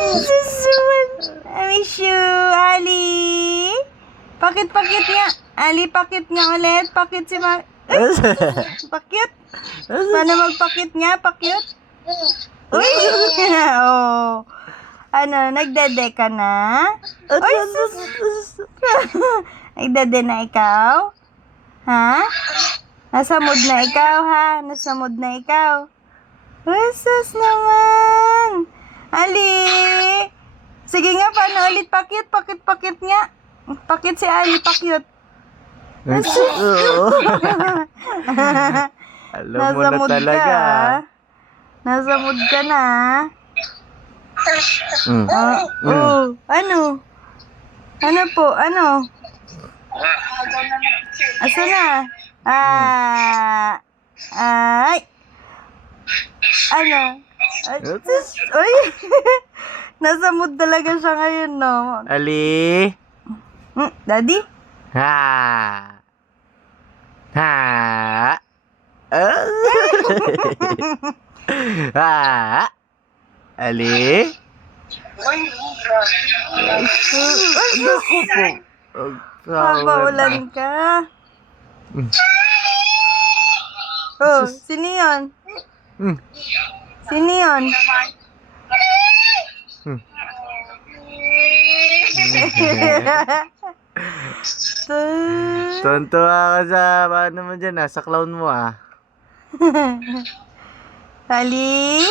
Susun. I miss you, Ali. Pakit-pakit nga. Ali, pakit nga ulit. Pakit si Pakit. Paano magpakit nga? Pakit. Uy! Oh. Ano, nagdede ka na? Uy, sus. Nagdede na ikaw? Ha? Nasa mood na ikaw, ha? Nasa mood na ikaw? Uy, sus naman. Ali! Sige nga, paano ulit pakit? Pakit nga. Pakit si Ali, pakit. Alam mo na talaga. Nasa mood ka na. Ano? Ano po? Ano? Asa na? Ay! Ano? Uy! Nasa mood talaga siya ngayon, no? Ali? Daddy? Ha? Ha? Ha? Ali? Mabaulan ka. Oh, sino yun? Sino yun? Tontuwa ka sa, paano mo dyan, sa clown mo, Ali?